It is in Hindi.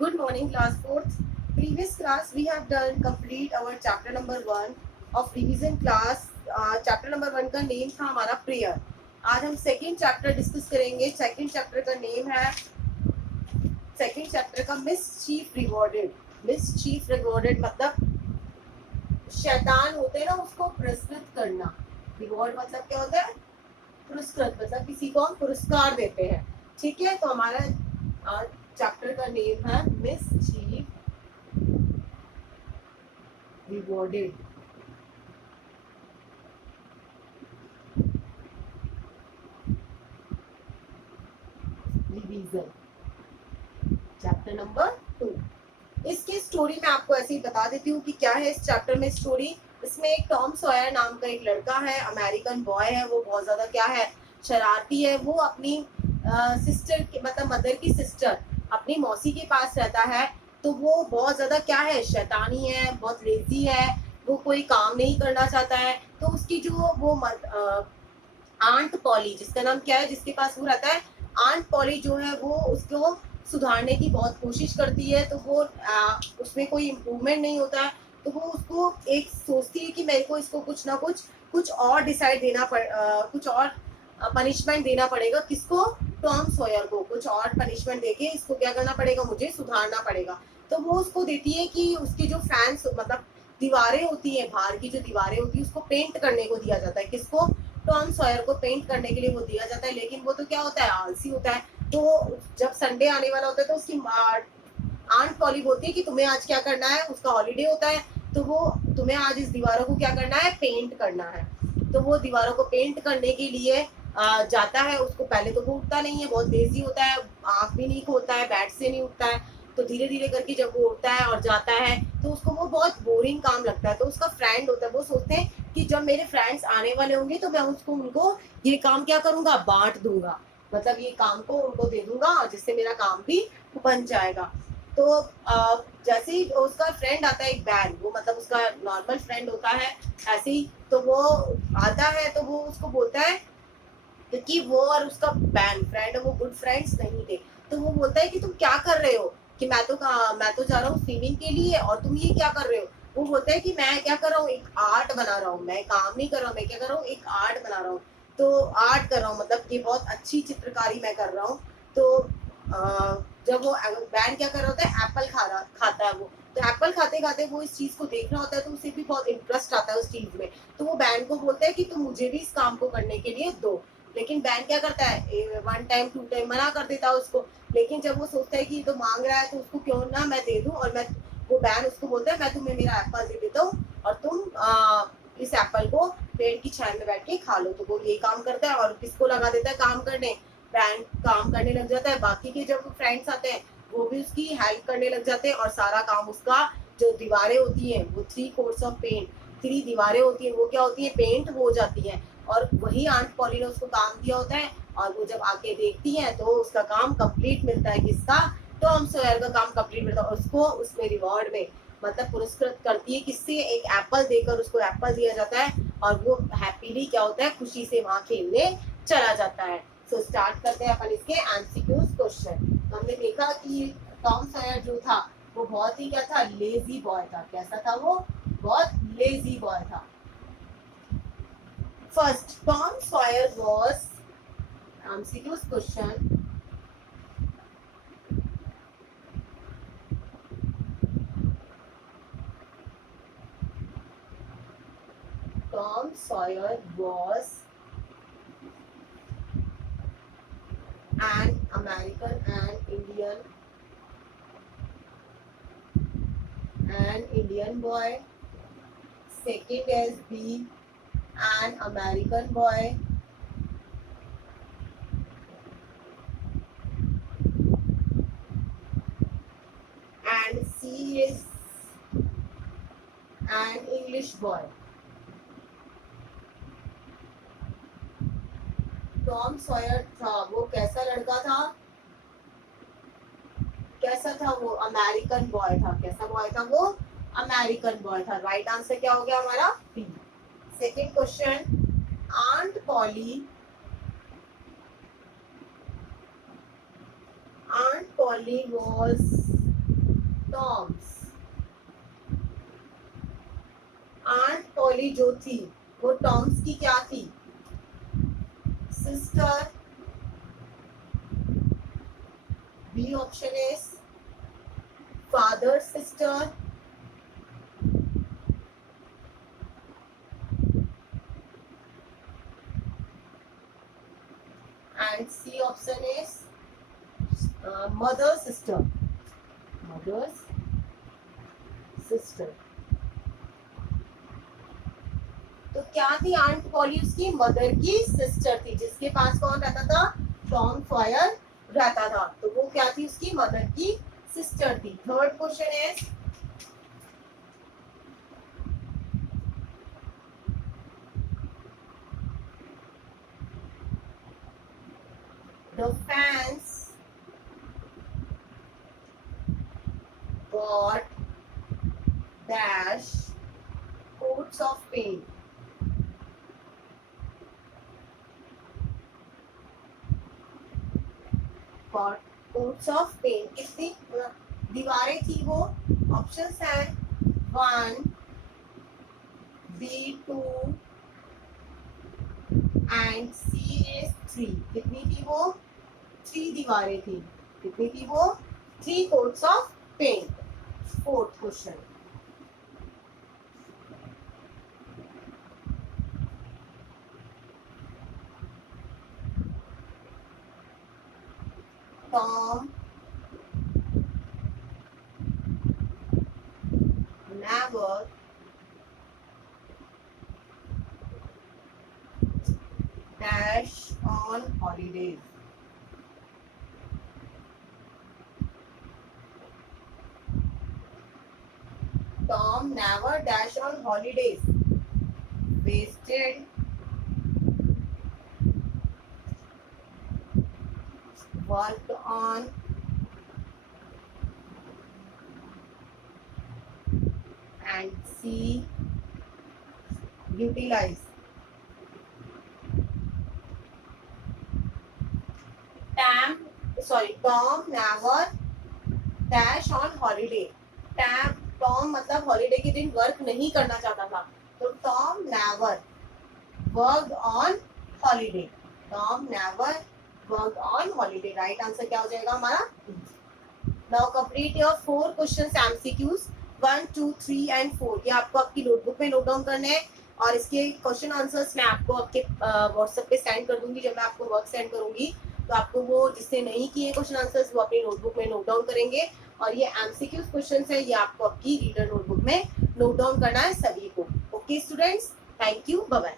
Good morning, class 4th. Previous class we have done complete our chapter number 1 of revision class. Chapter number 1 का नेम था हमारा प्रेयर. आज हम सेकेंड चैप्टर डिस्कस करेंगे. सेकेंड चैप्टर का नेम है, सेकेंड चैप्टर का miss chief rewarded. Miss chief rewarded मतलब शैतान होते हैं ना, उसको पुरस्कृत करना. रिवॉर्ड मतलब क्या होता है? पुरस्कृत मतलब किसी को हम पुरस्कार देते हैं. ठीक है, तो हमारा चैप्टर का नेम है miss chief rewarded. Revision chapter number 2. इसकी स्टोरी मैं आपको ऐसे ही बता देती हूँ कि क्या है इस चैप्टर में स्टोरी. इसमें एक टॉम सॉयर नाम का एक लड़का है, अमेरिकन बॉय है. वो बहुत ज्यादा क्या है, शरारती है. वो अपनी सिस्टर के मतलब मदर की सिस्टर अपनी मौसी के पास रहता है. तो वो बहुत ज्यादा क्या है, शैतानी है, बहुत लेजी है. वो कोई काम नहीं करना चाहता है. तो उसकी जो वो आंट पॉली, जिसका नाम क्या है, जिसके पास वो रहता है, आंट पॉली जो है वो उसको सुधारने की बहुत कोशिश करती है. तो वो उसमें कोई इम्प्रूवमेंट नहीं होता है. तो वो उसको एक सोचती है कि मेरे को इसको कुछ और डिसाइड देना कुछ और पनिशमेंट देना पड़ेगा. किसको? टॉम सॉयर को कुछ और पनिशमेंट देके इसको क्या करना पड़ेगा, मुझे सुधारना पड़ेगा. तो वो उसको देती है कि उसकी जो फैंस मतलब दीवारें होती है, बाहर की जो दीवारें होती है, उसको पेंट करने को दिया जाता है. किसको? टॉम सॉयर को पेंट करने के लिए वो दिया जाता है. लेकिन वो तो क्या होता है, आलसी होता है. तो जब संडे आने वाला होता है तो उसकी आंट पॉली बोलती है कि तुम्हें आज क्या करना है, उसका हॉलीडे होता है. तो वो तुम्हें आज इस दीवारों को क्या करना है, पेंट करना है. तो वो दीवारों को पेंट करने के लिए जाता है. उसको पहले तो वो उठता नहीं है, बहुत लेजी होता है, आंख भी नहीं खोलता है, बेड से नहीं उठता है. तो धीरे धीरे करके जब वो उठता है और जाता है तो उसको वो बहुत बोरिंग काम लगता है. तो उसका फ्रेंड होता है, वो सोचते हैं कि जब मेरे फ्रेंड्स आने वाले होंगे तो मैं उनको ये काम क्या करूंगा, बांट दूंगा. मतलब ये काम को उनको दे दूंगा जिससे मेरा काम भी बन जाएगा. तो जैसे ही उसका फ्रेंड आता है एक बैन, वो मतलब उसका नॉर्मल फ्रेंड होता है ऐसे ही. तो वो आता है तो वो उसको बोलता है, क्योंकि वो और उसका बैन फ्रेंड वो गुड फ्रेंड्स नहीं थे. तो वो बोलता है कि तुम क्या कर रहे हो, कि मैं तो जा रहा हूँ स्विमिंग के लिए और तुम ये क्या कर रहे हो. वो बोलता है कि मैं क्या कर रहा हूँ, एक आर्ट बना रहा हूँ. मैं काम नहीं कर रहा हूँ, मैं क्या कर रहा हूँ, एक आर्ट बना रहा हूँ. तो आर्ट कर रहा हूँ मतलब ये बहुत अच्छी चित्रकारी मैं कर रहा हूँ. तो जब वो बैन क्या कर रहा होता है, एप्पल खाता है वो. तो एप्पल खाते खाते वो इस चीज को देख रहा होता है. तो उसे भी बहुत इंटरेस्ट आता है उस चीज में. तो वो बैन को बोलता है कि तुम मुझे भी इस काम को करने के लिए दो. लेकिन बैन क्या करता है, 1 टाइम 2 टाइम मना कर देता है उसको. लेकिन जब वो सोचता है कि ये तो मांग रहा है तो उसको क्यों ना मैं दे दूं. और मैं वो बैन उसको बोलता है मैं तुम्हें मेरा एप्पल दे देता हूँ और तुम इस एप्पल को पेड़ की छाया में बैठ के खा लो. तो वो ये काम करता है और किसको लगा देता है काम करने, बैन काम करने लग जाता है. बाकी के जब फ्रेंड्स आते हैं वो भी उसकी हेल्प करने लग जाते हैं और सारा काम उसका, जो दीवारें होती हैं वो 3 कोट्स ऑफ पेंट, 3 दीवारें होती हैं वो क्या होती है, पेंट हो जाती हैं. और वही आंट पॉली ने उसको काम दिया होता है. और वो जब आके देखती है तो उसका काम कंप्लीट मिलता है. किसका? टॉम सॉयर का काम कंप्लीट मिलता है. और उसको उसमें रिवॉर्ड में मतलब पुरस्कृत करती है. किससे? एक एप्पल देकर उसको एप्पल दिया जाता है. और वो हैप्पीली क्या होता है, खुशी से वहां खेलने चला जाता है. सो स्टार्ट करते हैं अपन इसके एमसीक्यूज क्वेश्चन. तो हमने देखा कि टॉम सॉयर जो था वो बहुत ही क्या था, लेजी बॉय था. कैसा था वो? बहुत लेजी बॉय था. First, Tom Sawyer was MCQ's question. Tom Sawyer was an American and Indian boy. Second is B, an American boy. And C is an English boy. Tom Sawyer था वो कैसा लड़का था, कैसा था वो? अमेरिकन बॉय था. कैसा बॉय था वो? अमेरिकन बॉय था. राइट आंसर क्या हो गया हमारा? B. Second question, aunt Polly Polly was Tom's. Aunt Polly जो थी वो टॉम्स की क्या थी? Sister. B option is father's sister. And C option is mother's sister. Mother's sister. तो क्या थी आंट पॉली? उसकी मदर की सिस्टर थी, जिसके पास कौन रहता था? टॉम सॉयर रहता था. तो वो क्या थी? उसकी मदर की सिस्टर थी. Third question is the fans got dash coats of paint. Got coats of paint. कितनी दीवारें थी वो? ऑप्शंस हैं 1, B 2 एंड C is 3. कितनी थी वो? 3 दीवारें थी. कितनी थी वो? 3 coats of paint. Fourth question. Tom never dash on holidays. Tom never dash on holidays. Wasted worked on and C utilize. Tom never dash on holiday. Tom मतलब हॉलीडे के दिन वर्क नहीं करना चाहता था, तो Tom never worked on holiday. Tom never worked on holiday. Right answer क्या हो जाएगा हमारा? Now complete your 4 questions MCQs 1, 2, 3 and 4. ये आपको आपकी नोटबुक में नोट डाउन करने हैं और इसके क्वेश्चन आंसर्स मैं आपको आपके व्हाट्सएप पे सेंड कर दूंगी. जब मैं आपको वर्क सेंड करूंगी तो आपको वो जिसने नहीं किए क्वेश्चन आंसर्स वो अपनी नोटबुक में नोट डाउन करेंगे. और ये एमसीक्यूज क्वेश्चंस है, ये आपको आपकी रीडर नोटबुक में नोट डाउन करना है सभी को. Okay students, thank you, bye bye.